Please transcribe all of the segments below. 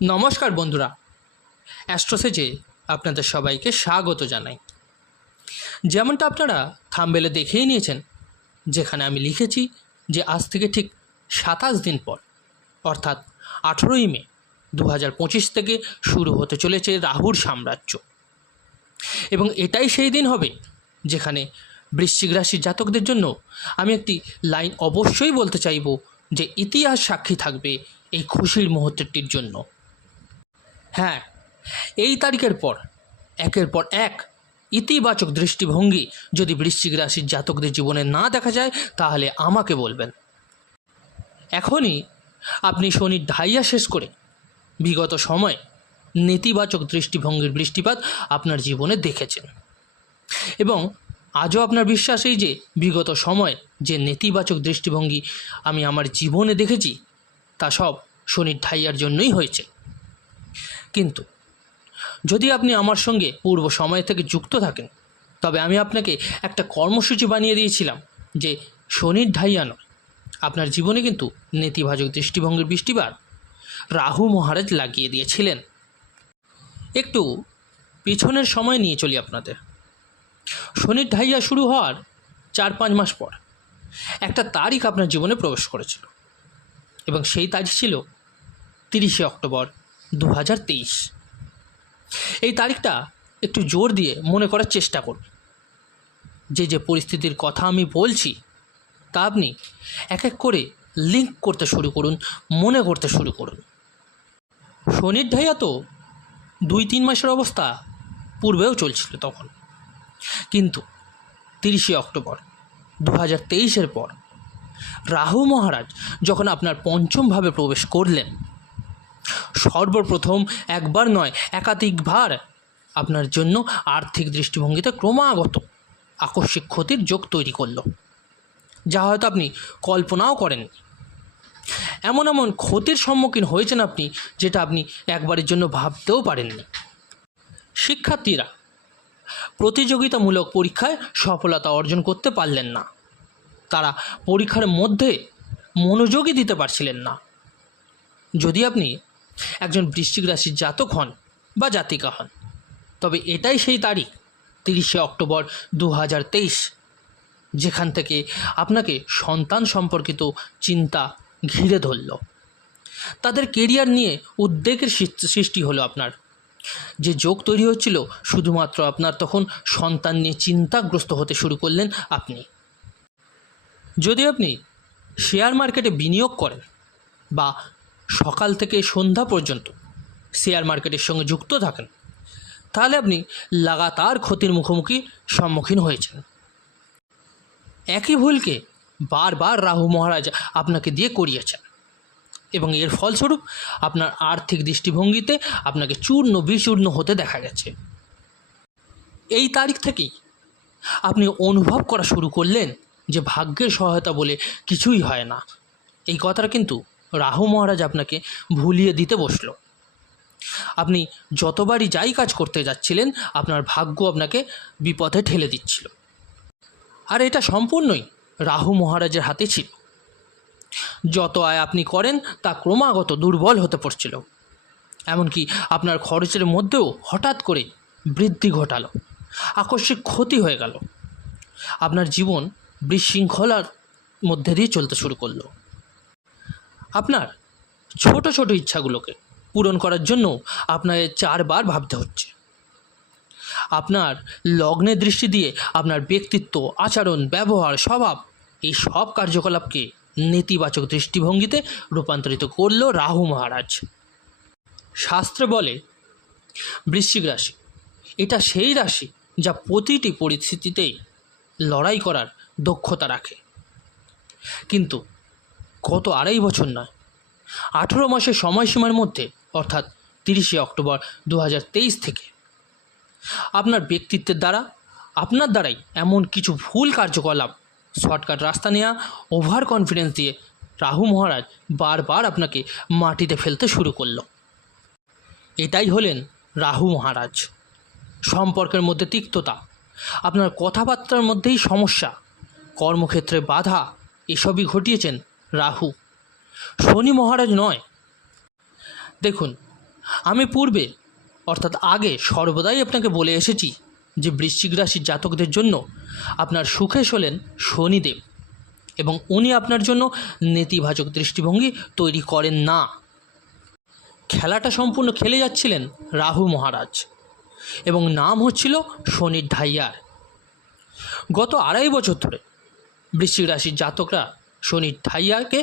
নমস্কার বন্ধুরা, অ্যাস্ট্রোসেজে আপনাদের সবাইকে স্বাগত জানাই। যেমনটা আপনারা থাম্বনেলে দেখেই নিয়েছেন, যেখানে আমি লিখেছি যে আজ থেকে ঠিক 27 দিন পর অর্থাৎ 18ই মে 2025 থেকে শুরু হতে চলেছে রাহুর সাম্রাজ্য। এবং এটাই সেই দিন হবে যেখানে বৃশ্চিক রাশির জাতকদের জন্য আমি একটি লাইন অবশ্যই বলতে চাইব যে ইতিহাস সাক্ষী থাকবে এই খুশির মুহূর্তটির জন্য। হ্যাঁ, এই তারিখের পর একের পর এক ইতিবাচক দৃষ্টিভঙ্গি যদি বৃশ্চিক রাশির জাতকদের জীবনে না দেখা যায় তাহলে আমাকে বলবেন। এখনই আপনি শনির ঢাইয়া শেষ করে বিগত সময়ে নেতিবাচক দৃষ্টিভঙ্গির বৃষ্টিপাত আপনার জীবনে দেখেছেন এবং আজও আপনার বিশ্বাস এই যে বিগত সময়ে যে নেতিবাচক দৃষ্টিভঙ্গি আমি আমার জীবনে দেখেছি তা সব শনির ঢাইয়ার জন্যই হয়েছে। কিন্তু যদি আপনি আমার সঙ্গে পূর্ব সময় থেকে যুক্ত থাকেন তবে আমি আপনাকে একটা কর্মসূচি বানিয়ে দিয়েছিলাম যে শনির ঢাইয়া নয়, আপনার জীবনে কিন্তু নেতিবাচক দৃষ্টিভঙ্গির বৃষ্টিপাত রাহু মহারাজ লাগিয়ে দিয়েছিলেন। একটু পিছনের সময় নিয়ে চলি আপনাদের। শনির ঢাইয়া শুরু হওয়ার 4-5 মাস পর একটা তারিখ আপনার জীবনে প্রবেশ করেছিল এবং সেই তারিখ ছিল 30শে অক্টোবর 2023। এই তারিখটা একটু জোর দিয়ে মনে করার চেষ্টা করুন। যে পরিস্থিতির কথা আমি বলছি তা আপনি এক এক করে লিঙ্ক করতে শুরু করুন, মনে করতে শুরু করুন। শনির ঢাইয়া তো 2-3 মাসের অবস্থা পূর্বেও চলছিল তখন, কিন্তু 30শে অক্টোবর 2023-এর পর রাহু মহারাজ যখন আপনার পঞ্চমভাবে প্রবেশ করলেন, সর্বপ্রথম একবার নয় একাধিকবার আপনার জন্য আর্থিক দৃষ্টিভঙ্গিতে ক্রমাগত আকস্মিক ক্ষতির যোগ তৈরি করল, যা হয়তো আপনি কল্পনাও করেননি। এমন এমন ক্ষতির সম্মুখীন হয়েছেন আপনি যেটা আপনি একবারের জন্য ভাবতেও পারেননি। শিক্ষার্থীরা প্রতিযোগিতামূলক পরীক্ষায় সফলতা অর্জন করতে পারলেন না, তারা পরীক্ষার মধ্যে মনোযোগই দিতে পারছিলেন না। যদি আপনি একজন বৃশ্চিক রাশির জাতক হন বা জাতিকা হন তবে এটাই সেই তারিখ 30শে অক্টোবর 2023 যেখান থেকে আপনাকে সন্তান সম্পর্কিত চিন্তা ঘিরে ধরল। তাদের কেরিয়ার নিয়ে উদ্বেগের সৃষ্টি হলো। আপনার যে যোগ তৈরি হচ্ছিল শুধুমাত্র আপনার তখন সন্তান নিয়ে চিন্তাগ্রস্ত হতে শুরু করলেন আপনি। যদি আপনি শেয়ার মার্কেটে বিনিয়োগ করেন বা সকাল থেকে সন্ধ্যা পর্যন্ত শেয়ার মার্কেটের সঙ্গে যুক্ত থাকেন তাহলে আপনি লাগাতার ক্ষতির সম্মুখীন হয়েছেন। একই ভুলকে বারবার রাহু মহারাজ আপনাকে দিয়ে করিয়েছেন এবং এর ফলস্বরূপ আপনার আর্থিক দৃষ্টিভঙ্গিতে আপনাকে চূর্ণ বিচূর্ণ হতে দেখা গেছে। এই তারিখ থেকেই আপনি অনুভব করা শুরু করলেন যে ভাগ্যের সহায়তা বলে কিছুই হয় না। এই কথাটা কিন্তু রাহু মহারাজ আপনাকে ভুলিয়ে দিতে বসলো। আপনি যতবারই যাই কাজ করতে যাচ্ছিলেন আপনার ভাগ্য আপনাকে বিপথে ঠেলে দিচ্ছিল, আর এটা সম্পূর্ণই রাহু মহারাজের হাতে ছিল। যত আয় আপনি করেন তা ক্রমাগত দুর্বল হতে পড়ছিল, এমনকি আপনার খরচের মধ্যেও হঠাৎ করে বৃদ্ধি ঘটালো, আকস্মিক ক্ষতি হয়ে গেল। আপনার জীবন বিশৃঙ্খলার মধ্যে দিয়ে চলতে শুরু করলো। আপনার ছোট ছোট ইচ্ছাগুলোকে পূরণ করার জন্য আপনাকে 4 বার ভাবতে হচ্ছে। আপনার লগ্নের দৃষ্টি দিয়ে আপনার ব্যক্তিত্ব, আচরণ, ব্যবহার, স্বভাব এই সব কার্যকলাপকে নেতিবাচক দৃষ্টিভঙ্গিতে রূপান্তরিত করল রাহু মহারাজ। শাস্ত্রে বলে বৃশ্চিক রাশি এটা সেই রাশি যা প্রতিটি পরিস্থিতিতেই লড়াই করার দক্ষতা রাখে। কিন্তু গত 2.5 বছর নয়, 18 মাসের সময়সীমার মধ্যে অর্থাৎ 30শে অক্টোবর 2023 থেকে আপনার ব্যক্তিত্বের দ্বারা আপনার দ্বারাই এমন কিছু ভুল কার্যকলাপ, শর্টকাট রাস্তা নেওয়া, ওভার কনফিডেন্স দিয়ে রাহু মহারাজ বারবার আপনাকে মাটিতে ফেলতে শুরু করলো। এটাই হলেন রাহু মহারাজ। সম্পর্কের মধ্যে তিক্ততা, আপনার কথাবার্তার মধ্যেই সমস্যা, কর্মক্ষেত্রে বাধা, এসবই ঘটিয়েছেন রাহু, শনি মহারাজ নয়। দেখুন, আমি পূর্বে অর্থাৎ আগে সর্বদাই আপনাকে বলে এসেছি যে বৃশ্চিক রাশির জাতকদের জন্য আপনার সুখেশ হলেন শনিদেব, এবং উনি আপনার জন্য নেতিবাচক দৃষ্টিভঙ্গি তৈরি করেন না। খেলাটা সম্পূর্ণ খেলে যাচ্ছিলেন রাহু মহারাজ, এবং নাম হচ্ছিল শনির ঢাইয়ার। গত 2.5 বছর ধরে বৃশ্চিক রাশির জাতকরা শনির ঢাইয়াকে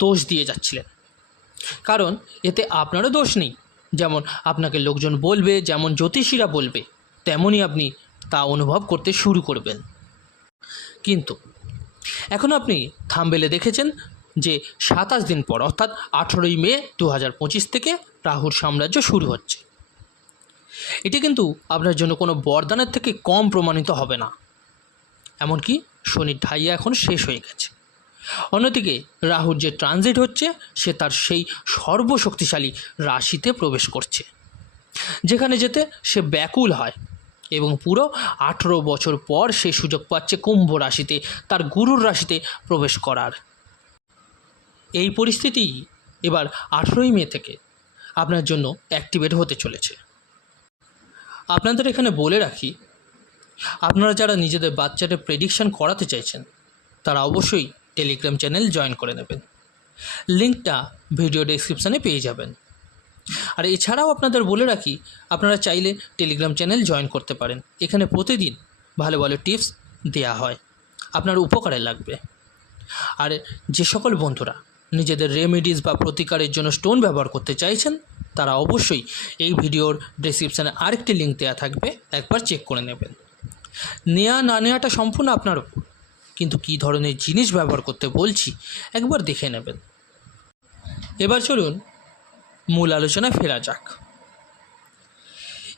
দোষ দিয়ে যাচ্ছিলেন, কারণ এতে আপনারও দোষ নেই। যেমন আপনাকে লোকজন বলবে, যেমন জ্যোতিষীরা বলবে, তেমনই আপনি তা অনুভব করতে শুরু করবেন। কিন্তু এখন আপনি থাম্বনেলে দেখেছেন যে 27 দিন পর অর্থাৎ 18ই মে 2025 থেকে রাহুর সাম্রাজ্য শুরু হচ্ছে। এটি কিন্তু আপনার জন্য কোনো বরদানের থেকে কম প্রমাণিত হবে না। এমনকি শনির ঢাইয়া এখন শেষ হয়ে গেছে। অন্যদিকে রাহুর যে ট্রানজিট হচ্ছে সে তার সেই সর্বশক্তিশালী রাশিতে প্রবেশ করছে, যেখানে যেতে সে ব্যাকুল হয়, এবং পুরো 18 বছর পর সে সুযোগ পাচ্ছে কুম্ভ রাশিতে, তার গুরুর রাশিতে প্রবেশ করার। এই পরিস্থিতি এবার 18ই মে থেকে আপনার জন্য অ্যাক্টিভেট হতে চলেছে। আপনাদের এখানে বলে রাখি, আপনারা যারা নিজেদের বাচ্চাদের প্রেডিকশন করাতে চাইছেন তারা অবশ্যই টেলিগ্রাম চ্যানেল জয়েন করে নেবেন। লিঙ্কটা ভিডিও ডেসক্রিপশানে পেয়ে যাবেন। আর এছাড়াও আপনাদের বলে রাখি, আপনারা চাইলে টেলিগ্রাম চ্যানেল জয়েন করতে পারেন। এখানে প্রতিদিন ভালো ভালো টিপস দেওয়া হয়, আপনার উপকারে লাগবে। আর যে সকল বন্ধুরা নিজেদের রেমেডিস বা প্রতিকারের জন্য স্টোন ব্যবহার করতে চাইছেন তারা অবশ্যই এই ভিডিওর ডেসক্রিপশানে আরেকটি লিঙ্ক দেওয়া থাকবে, একবার চেক করে নেবেন। নেওয়া না নেওয়াটা সম্পূর্ণ আপনার উপর, কিন্তু কী ধরনের জিনিস ব্যবহার করতে বলছি একবার দেখে নেবেন। এবার চলুন মূল আলোচনায় ফেরা যাক।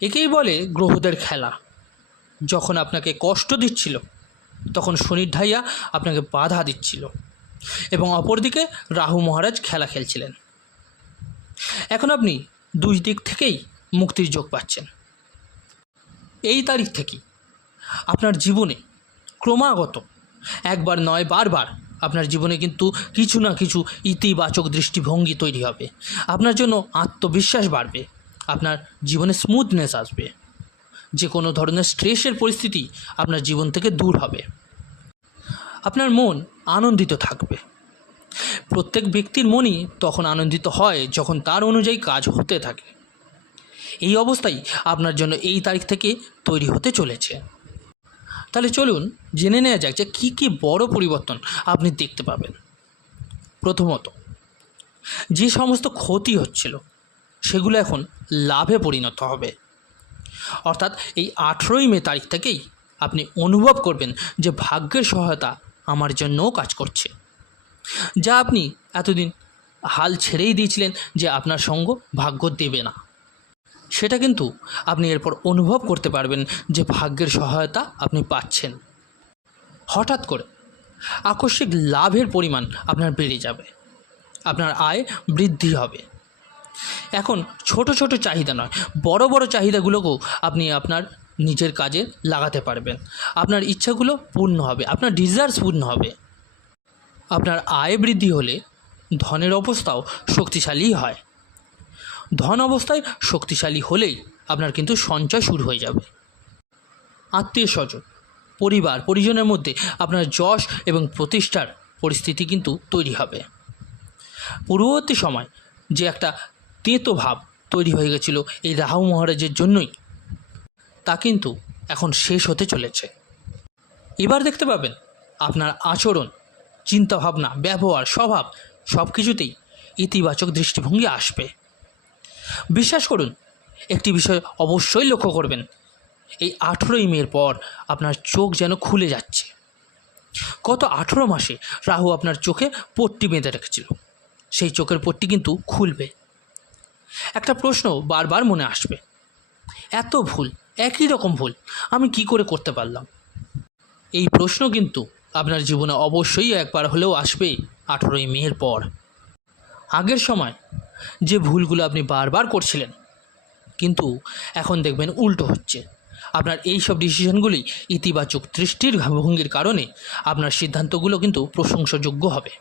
একেই বলে গ্রহদের খেলা। যখন আপনাকে কষ্ট দিচ্ছিল তখন শনির ঢাইয়া আপনাকে বাধা দিচ্ছিল, এবং অপরদিকে রাহু মহারাজ খেলা খেলছিলেন। এখন আপনি দুই দিক থেকেই মুক্তির যোগ পাচ্ছেন। এই তারিখ থেকেই আপনার জীবনে ক্রমাগত, একবার নয় বারবার, আপনার জীবনে কিন্তু কিছু না কিছু ইতিবাচক দৃষ্টিভঙ্গি তৈরি হবে। আপনার জন্য আত্মবিশ্বাস বাড়বে, আপনার জীবনে স্মুথনেস আসবে, যে কোনো ধরনের স্ট্রেসের পরিস্থিতি আপনার জীবন থেকে দূর হবে। আপনার মন আনন্দিত থাকবে। প্রত্যেক ব্যক্তির মনই তখন আনন্দিত হয় যখন তার অনুযায়ী কাজ হতে থাকে। এই অবস্থাই আপনার জন্য এই তারিখ থেকে তৈরি হতে চলেছে। তাহলে চলুন জেনে নেওয়া যাক যে কী কী বড় পরিবর্তন আপনি দেখতে পাবেন। প্রথমত, যে সমস্ত ক্ষতি হচ্ছিল সেগুলো এখন লাভে পরিণত হবে। অর্থাৎ এই 18ই মে তারিখ থেকেই আপনি অনুভব করবেন যে ভাগ্যের সহায়তা আমার জন্যও কাজ করছে। যা আপনি এতদিন হাল ছেড়েই দিয়েছিলেন যে আপনার সঙ্গ ভাগ্য দেবে না, সেটা কিন্তু আপনি এরপর অনুভব করতে পারবেন যে ভাগ্যের সহায়তা আপনি পাচ্ছেন। হঠাৎ করে আকস্মিক লাভের পরিমাণ আপনার বেড়ে যাবে, আপনার আয় বৃদ্ধি হবে। এখন ছোট ছোট চাহিদা নয়, বড় বড় চাহিদাগুলোকেও আপনি আপনার নিজের কাজে লাগাতে পারবেন। আপনার ইচ্ছাগুলো পূর্ণ হবে, আপনার ডিজায়ার্স পূর্ণ হবে। আপনার আয় বৃদ্ধি হলে ধনের অবস্থাও শক্তিশালী হয়। ধন অবস্থায় শক্তিশালী হলেই আপনার কিন্তু সঞ্চয় শুরু হয়ে যাবে। আত্মীয় স্বজন, পরিবার পরিজনের মধ্যে আপনার যশ এবং প্রতিষ্ঠার পরিস্থিতি কিন্তু তৈরি হবে। পূর্ববর্তী সময় যে একটা তেতো ভাব তৈরি হয়ে গেছিল এই রাহু মহারাজের জন্যই, তা কিন্তু এখন শেষ হতে চলেছে। এবার দেখতে পাবেন আপনার আচরণ, চিন্তাভাবনা, ব্যবহার, স্বভাব সব কিছুতেই ইতিবাচক দৃষ্টিভঙ্গি আসবে। বিশ্বাস করুন, একটি বিষয় অবশ্যই লক্ষ্য করবেন, এই 18ই মের পর আপনার চোখ যেন খুলে যাচ্ছে। গত 18 মাসে রাহু আপনার চোখে পট্টি বেঁধে রেখেছিল, সেই চোখের পট্টি কিন্তু খুলবে। একটা প্রশ্ন বারবার মনে আসবে, এত ভুল, একই রকম ভুল আমি কি করে করতে পারলাম? এই প্রশ্ন কিন্তু আপনার জীবনে অবশ্যই একবার হলেও আসবে 18ই মের পর। আগের সময় যে ভুলগুলো আপনি বারবার করছিলেন, কিন্তু এখন দেখবেন উল্টো হচ্ছে। আপনার এই সব ডিসিশনগুলি ইতিবাচক দৃষ্টির ভঙ্গির কারণে আপনার সিদ্ধান্তগুলো কিন্তু প্রশংসাযোগ্য হবে।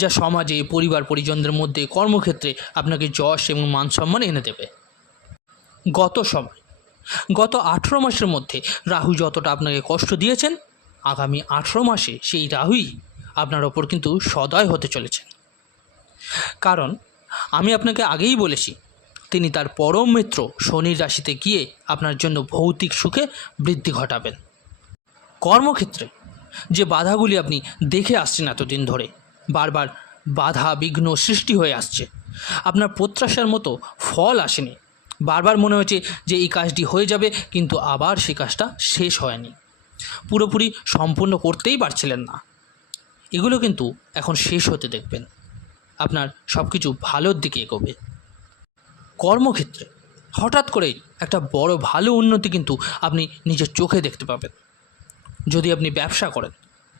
যা সমাজে, পরিবার পরিজনদের মধ্যে, কর্মক্ষেত্রে আপনাকে যশ এবং মান সম্মান এনে দেবে। গত 18 মাসের মধ্যে রাহু যতটা আপনাকে কষ্ট দিয়েছেন, আগামী 18 মাসে সেই রাহুই আপনার ওপর কিন্তু সদয় হতে চলেছেন। কারণ আমি আপনাকে আগেই বলেছি, তিনি তার পরম মিত্র শনির রাশিতে গিয়ে আপনার জন্য ভৌতিক সুখে বৃদ্ধি ঘটাবেন। কর্মক্ষেত্রে যে বাধাগুলি আপনি দেখে আসছেন এতদিন ধরে, বারবার বাধা বিঘ্ন সৃষ্টি হয়ে আসছে, আপনার প্রত্যাশার মতো ফল আসেনি, বারবার মনে হচ্ছে যে এই কাজটি হয়ে যাবে, কিন্তু আবার সেই কাজটা শেষ হয়নি, পুরোপুরি সম্পূর্ণ করতেই পারছিলেন না, এগুলো কিন্তু এখন শেষ হতে দেখবেন। আপনার সব কিছু ভালোর দিকে এগোবে। কর্মক্ষেত্রে হঠাৎ করেই একটা বড় ভালো উন্নতি কিন্তু আপনি নিজের চোখে দেখতে পাবেন। যদি আপনি ব্যবসা করেন,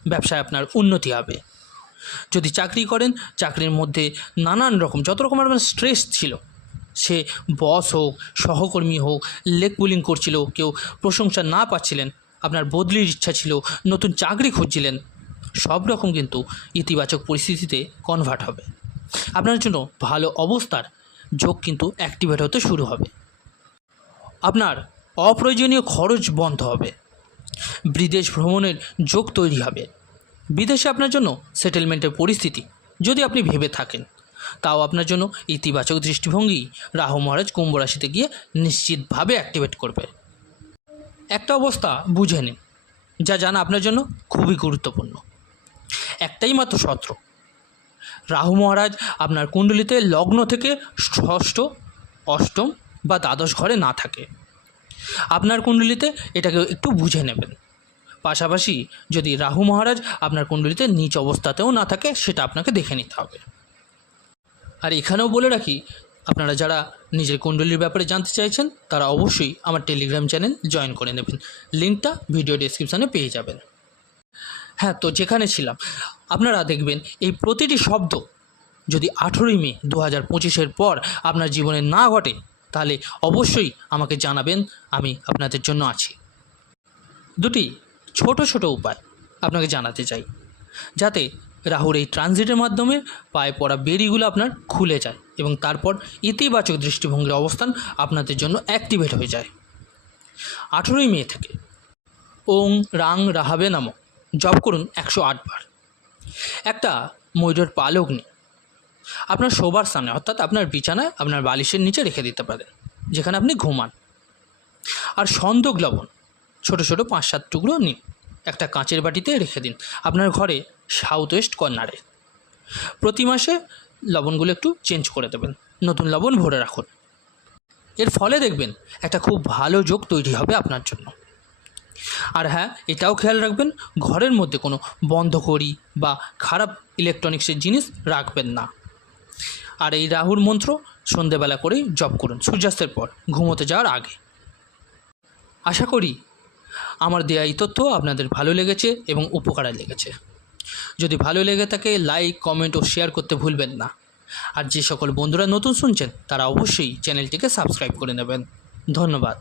ব্যবসায় আপনার উন্নতি হবে। যদি চাকরি করেন, চাকরির মধ্যে নানান রকম যত রকম আপনার স্ট্রেস ছিল, সে বস হোক, সহকর্মী হোক, লেগ পুলিং করছিল, কেউ প্রশংসা না পাচ্ছিলেন, আপনার বদলির ইচ্ছা ছিল, নতুন চাকরি খুঁজছিলেন, সব রকম কিন্তু ইতিবাচক পরিস্থিতিতে কনভার্ট হবে। আপনার জন্য ভালো অবস্থার যোগ কিন্তু অ্যাক্টিভেট হতে শুরু হবে। আপনার অপ্রয়োজনীয় খরচ বন্ধ হবে। বিদেশ ভ্রমণের যোগ তৈরি হবে। বিদেশে আপনার জন্য সেটেলমেন্টের পরিস্থিতি যদি আপনি ভেবে থাকেন, তাও আপনার জন্য ইতিবাচক দৃষ্টিভঙ্গি রাহু মহারাজ কুম্ভ রাশিতে গিয়ে নিশ্চিতভাবে অ্যাক্টিভেট করবে। একটা অবস্থা বুঝে নিন, যা জানা আপনার জন্য খুবই গুরুত্বপূর্ণ। একটাই মাত্র শত্রু, রাহু মহারাজ আপনার কুণ্ডলিতে লগ্ন থেকে ষষ্ঠ, অষ্টম বা দ্বাদশ ঘরে না থাকে। আপনার কুণ্ডলিতে এটাকে একটু বুঝে নেবেন। পাশাপাশি যদি রাহু মহারাজ আপনার কুণ্ডলিতে নিচ অবস্থাতেও না থাকে, সেটা আপনাকে দেখে নিতে হবে। আর এখানেও বলে রাখি, আপনারা যারা নিজের কুণ্ডলীর ব্যাপারে জানতে চাইছেন, তারা অবশ্যই আমার টেলিগ্রাম চ্যানেল জয়েন করে নেবেন। লিঙ্কটা ভিডিও ডেসক্রিপশানে পেয়ে যাবেন। হ্যাঁ, তো যেখানে ছিলাম, আপনারা দেখবেন এই প্রতিটি শব্দ যদি 18ই মে 2025-এর পর আপনার জীবনে না ঘটে, তাহলে অবশ্যই আমাকে জানাবেন, আমি আপনাদের জন্য আছি। দুটি ছোট ছোট উপায় আপনাকে জানাতে চাই, যাতে রাহুর এই ট্রানজিটের মাধ্যমে পায়ে পড়া বেড়িগুলো আপনার খুলে যায় এবং তারপর ইতিবাচক দৃষ্টিভঙ্গির অবস্থান আপনাদের জন্য অ্যাক্টিভেট হয়ে যায়। 18ই মে থেকে ওং রাং রাহাবে নাম জপ করুন 108 বার। একটা ময়ূরের পালক নিয়ে আপনার শোবার সামনে, অর্থাৎ আপনার বিছানায়, আপনার বালিশের নিচে রেখে দিতে পারেন, যেখানে আপনি ঘুমান। আর সন্দক লবণ ছোট ছোট 5-7 টুকরো নিন, একটা কাঁচের বাটিতে রেখে দিন আপনার ঘরে সাউথ ওয়েস্ট কর্নারে। প্রতি মাসে লবণগুলো একটু চেঞ্জ করে দেবেন, নতুন লবণ ভরে রাখুন। এর ফলে দেখবেন একটা খুব ভালো যোগ তৈরি হবে আপনার জন্য। আর হ্যাঁ, এটাও খেয়াল রাখবেন, ঘরের মধ্যে কোনো বন্ধ কড়ি বা খারাপ ইলেকট্রনিক্সের জিনিস রাখবেন না। আর এই রাহুর মন্ত্র সন্ধেবেলা করেই জপ করুন, সূর্যাস্তের পর ঘুমোতে যাওয়ার আগে। আশা করি আমার দেয়া এই তথ্য আপনাদের ভালো লেগেছে এবং উপকারে লেগেছে। যদি ভালো লেগে থাকে, লাইক, কমেন্ট ও শেয়ার করতে ভুলবেন না। আর যে সকল বন্ধুরা নতুন শুনছেন, তারা অবশ্যই চ্যানেলটিকে সাবস্ক্রাইব করে নেবেন। ধন্যবাদ।